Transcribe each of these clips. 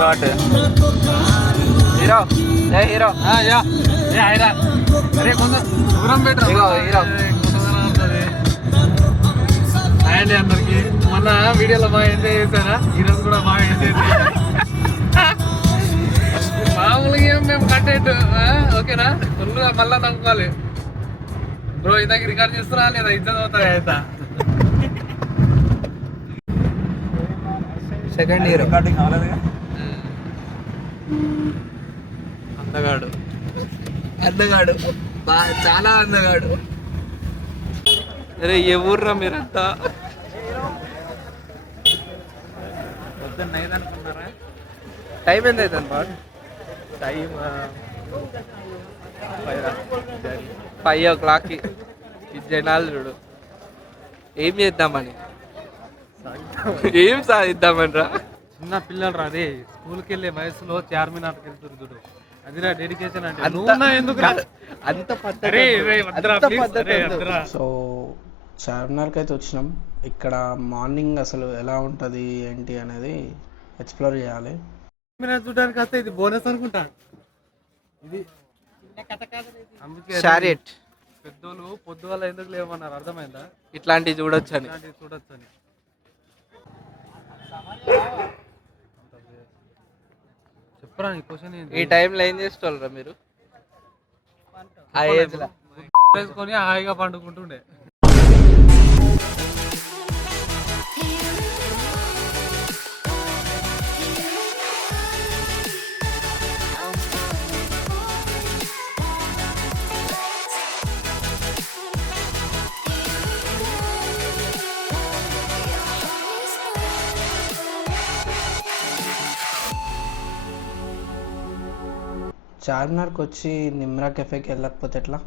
Short hero hero అరే కొంచెం దూరం పెట్టరు హీరో అండి అందరికి మొన్న వీడియోలో బాగా ఎంజాయ్ చేశారా ఈరోజు కూడా బాగా ఎంజాయ్ చేశారు మామూలుగా ఏం మేము కంటెంట్ ఓకేనా ఫుల్గా మళ్ళా నమ్ముకోవాలి బ్రో ఇందాక రికార్డ్ చేస్తున్నా లేదా ఇద్దరు అవుతాయి అయితే సెకండ్ హీరో రికార్డింగ్ అవ్వలేదుగా అందగాడు అందగాడు చాలా అందగాడు. అరే ఏ ఊర్రా మీరంతా? పొద్దున్న అయిందనుకున్నారా? టైం ఎంత అవుతుంది బాడు? టైం 5 o'clockకి. ఈ జనాలు చూడు ఏం చేద్దామని, ఏం సాధిద్దామని రా. చిన్న పిల్లలు రా రే, స్కూల్కి వెళ్ళే వయసులో చార్మినార్కి వెళ్తురు చూడు, అదిరా డెడికేషన్ అంటే. సో చార్మినార్కి అయితే వచ్చినాం. ఇక్కడ మార్నింగ్ అసలు ఎలా ఉంటుంది ఏంటి అనేది ఎక్స్ప్లోర్ చేయాలి. చూడడానికి వస్తే ఇది బోనస్ అనుకుంటా. ఇది చారియట్ పెద్దోళ్ళు పొద్దుగాల ఎందుకు లేవన్నారు అర్థమైందా? ఇట్లాంటివి చూడొచ్చు అని. చెప్పరా ఈ క్వశ్చన్ ఏంటి? ఈ టైంలో ఏం చేస్తారా మీరు? ఆ ఏజ్లో వేసుకొని హాయిగా పండుకుంటుండే. చార్మినార్కి వచ్చి నిమ్రా కెఫేకి వెళ్ళకపోతే ఎట్లా?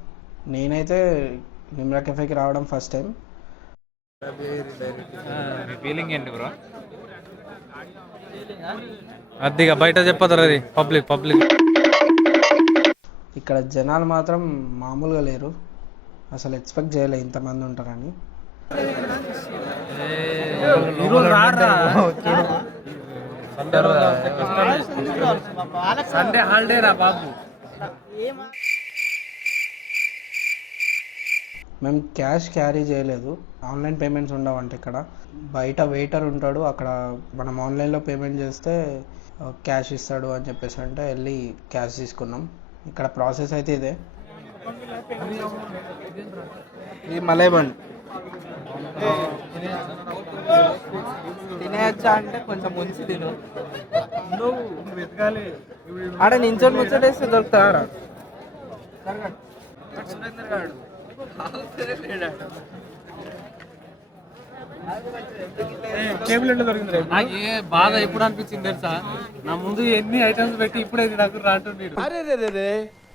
నేనైతే నిమ్రా కెఫేకి రావడం ఫస్ట్ టైం. ఫీలింగ్ ఏంటి బ్రో? అదిగా బయట చెప్పతారు, అది పబ్లిక్. ఇక్కడ జనాలు మాత్రం మామూలుగా లేరు. అసలు ఎక్స్పెక్ట్ చేయలే ఇంతమంది ఉంటారని. సండే హాలిడే రా బాబు. మేము క్యాష్ క్యారీ చేయలేదు, ఆన్లైన్ పేమెంట్స్ ఉండవంట ఇక్కడ. బయట వెయిటర్ ఉంటాడు, అక్కడ మనం ఆన్లైన్లో పేమెంట్ చేస్తే క్యాష్ ఇస్తాడు అని చెప్పేసి అంటే వెళ్ళి క్యాష్ తీసుకున్నాం. ఇక్కడ ప్రాసెస్ అయితే ఇదే. ఇది మలైబండ్ తినేయచ్చా అంటే కొంచెం ముంచి తిను. ఆడ నించొని ముచ్చటేస్తే దొరుకుతారా? సురేందర్ గారు నాకు ఏ బాధ ఎప్పుడు అనిపించింది తెలుసా? నా ముందు ఎన్ని ఐటమ్స్ పెట్టి ఇప్పుడే నాకు రాంటున్నాడు.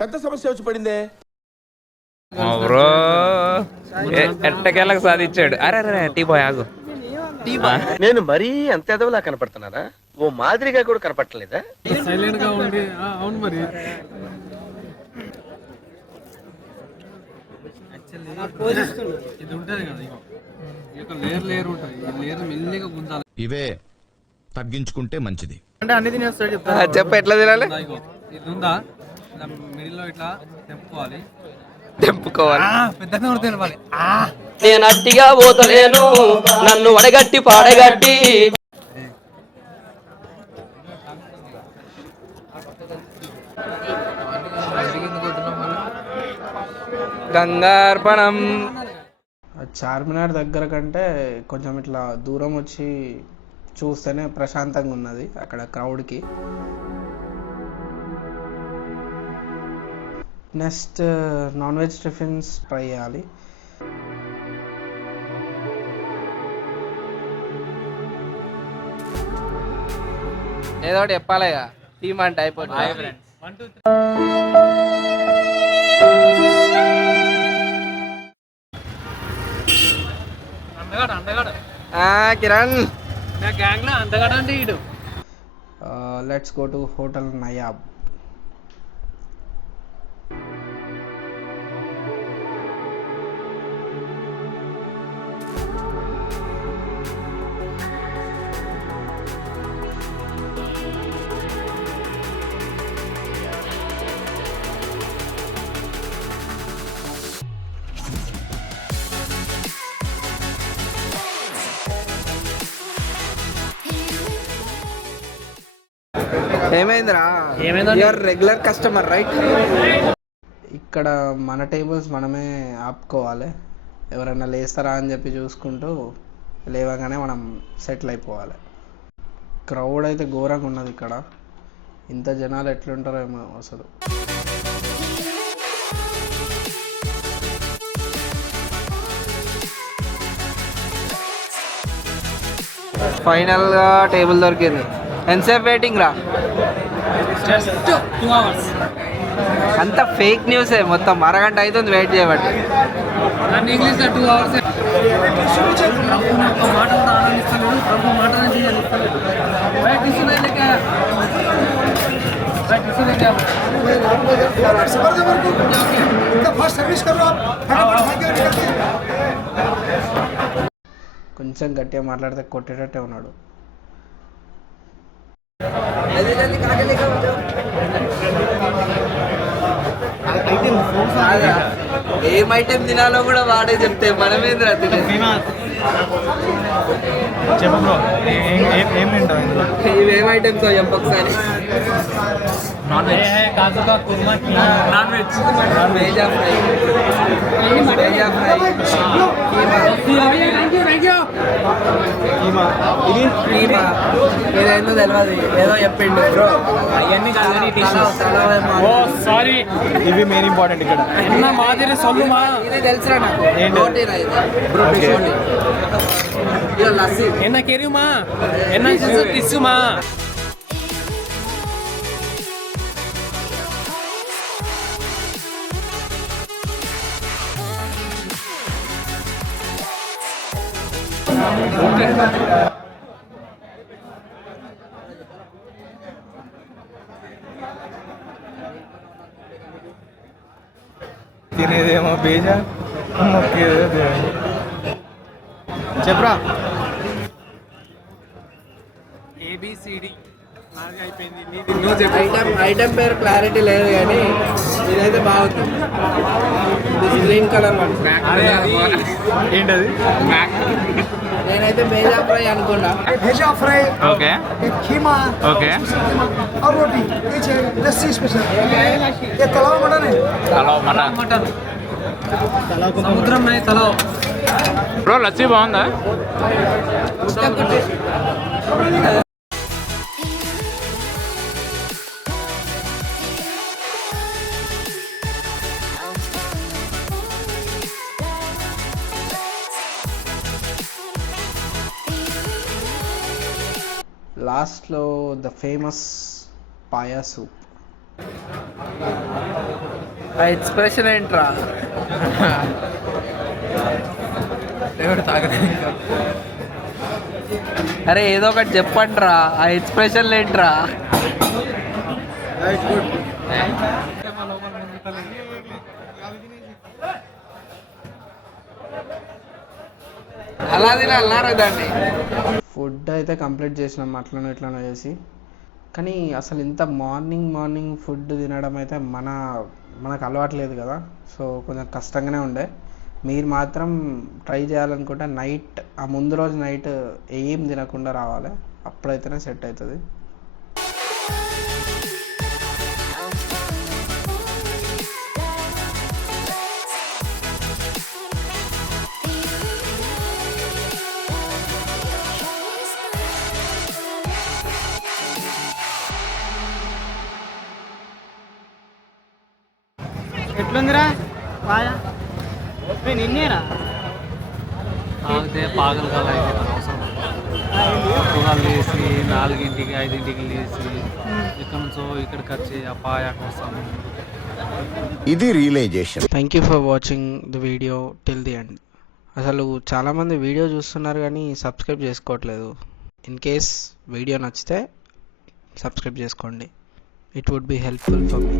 పెద్ద సమస్య వచ్చి పడిందే బ్రో. ఎట్టకేళ్ళకి సాధించాడు. అరే టీ బాయ్ ఆగు. నేను మరీ అంత ఎదవలా కనపడుతున్నారా? ఓ మాదిరిగా కూడా కనపడలేదా? సైలెంట్ గా ఉండి అవును మరి. ఇది ఉంటుంది కదా, ఇక లేయర్ ఉంటుంది. ఈ లేయర్ మెల్లిగా గుంజాలి. ఇవే తగ్గించుకుంటే మంచిది. అంటే అన్ని తినేస్తాడు చెప్తా. చెప్ప ఎట్లా తినాలి? ఇది ఉందా, మిడిల్ లో ఇట్లా తెంపుకోవాలి. పెద్దగా తెలవాలి. నేను అట్టిగా పోతలేను, నన్ను వడగట్టి పాడగట్టి. గంగార్పణం. చార్మినార్ దగ్గర కంటే కొంచెం ఇట్లా దూరం వచ్చి చూస్తేనే ప్రశాంతంగా ఉన్నది అక్కడ క్రౌడ్కి. Next non veg tiffins try చేయాలి. ఏదో ఒకటి చెప్పాలిగా, టీమ్ అంటే అయిపోతుంది. కిరణ్ గ్యాంగ్ లో అందగాడు అంటే ఈడు. Let's go to hotel Nayab. ఏమైందిరా? Your regular customer right? ఇక్కడ మన టేబుల్స్ మనమే ఆపుకోవాలి. ఎవరైనా లేస్తారా అని చెప్పి చూసుకుంటూ లేవగానే మనం సెటిల్ అయిపోవాలి. క్రౌడ్ అయితే ఘోరంగా ఉన్నది ఇక్కడ. ఇంత జనాలు ఎట్లుంటారో ఏమో అసలు. ఫైనల్గా టేబుల్ దొరికింది. ఎంతసేపు వెయిటింగ్ రా? అంత ఫేక్ న్యూసే మొత్తం. అరగంట అవుతుంది వెయిట్ చేయబట్టి. ఇంగ్లీష్లో 2 hours. మాట కూడా ఆనందిస్తలేదు. ప్రభు మాట కొంచెం గట్టిగా మాట్లాడితే కొట్టేటట్టే ఉన్నాడు. ఏం ఐటెం తినాలో కూడా వాడే చెప్తే మనమేంద్రా తినేది. ఇవేం ఐటమ్స్ చెప్పు ఒకసారి. నాన్ వెజ్ వేజా ఫ్రై, వేజా ఫ్రై, కీమా ఏదైందో తెలియదు, ఏదో చెప్పిండు బ్రో. అవన్నీ సారీ, ఇవి మెయిన్ ఇంపార్టెంట్ ఇక్కడ. మాదిరి సొల్లుమా ఇది తెలుసురా నాకు. రోటీనా ఇది బ్రో? రోటీ ఇది లస్సీ. என்ன தெரியுமா? என்ன டிஷ்ஷுமா? తినేదేమో బేజా, మొక్కేదో చెప్పరా. ఏబిసిడి ఐటమ్ పేరు క్లారిటీ లేదు కానీ ఇదైతే బాగుంది. గ్రీన్ కలర్ ఏంటది? నేనైతే బేజా ఫ్రై అనుకున్నా. भेजा फ्राई, ఓకే एक खीमा, ఓకే. और रोटी, ये लस्सी स्पेशल, ये तलाव मटन है। హలో మన సముద్రం నై తలావ్. బ్రో లస్సీ బాగుందా? లాస్ట్లో ద ఫేమస్ పాయా సూప్. ఆ ఎక్స్ప్రెషన్ ఏంట్రా? అరే ఏదో ఒకటి చెప్పండిరా. ఆ ఎక్స్ప్రెషన్ ఏంట్రా? అలా తినాలన్నారా దాన్ని? ఫుడ్ అయితే కంప్లీట్ చేసినాం అట్లనో ఇట్లనో చేసి. కానీ అసలు ఇంత మార్నింగ్ ఫుడ్ తినడం అయితే మనకు అలవాట్లేదు కదా, సో కొంచెం కష్టంగానే ఉండే. మీరు మాత్రం ట్రై చేయాలనుకుంటే నైట్, ఆ ముందు రోజు నైట్ ఏం తినకుండా రావాలి, అప్పుడైతేనే సెట్ అవుతుంది. ఎట్లుందిరా పాయా? నిన్నేరా తాగితే పాగలు కదా అవసరం. పొద్దుగాలు లేచి 4ంటికి 5ంటికి లేచి ఇక్కడ నుంచో ఇక్కడికి వచ్చి ఆ పాయా కోసం. ఇది realisation. Thank you for watching the video till the end. అసలు చాలామంది వీడియో చూస్తున్నారు కానీ సబ్స్క్రైబ్ చేసుకోవట్లేదు. ఇన్ కేస్ వీడియో నచ్చితే సబ్స్క్రైబ్ చేసుకోండి. It would be helpful for me.